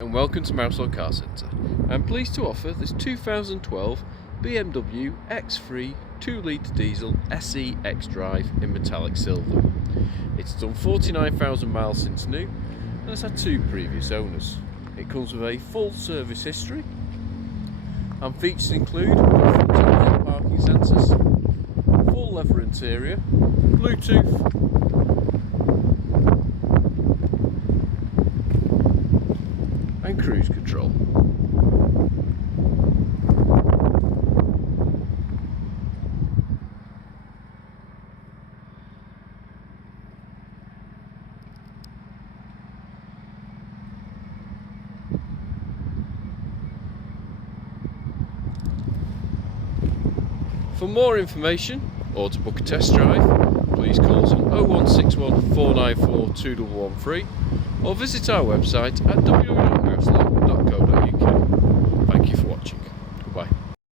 And welcome to Mouselow Car Centre. I'm pleased to offer this 2012 BMW X3 2-litre diesel SE xDrive in metallic silver. It's done 49,000 miles since new and has had 2 previous owners. It comes with a full service history and features include front and rear parking sensors, full leather interior, Bluetooth, and cruise control. For more information or to book a test drive, please call us on 0161 494 2113 or visit our website at www.mouselow.co.uk.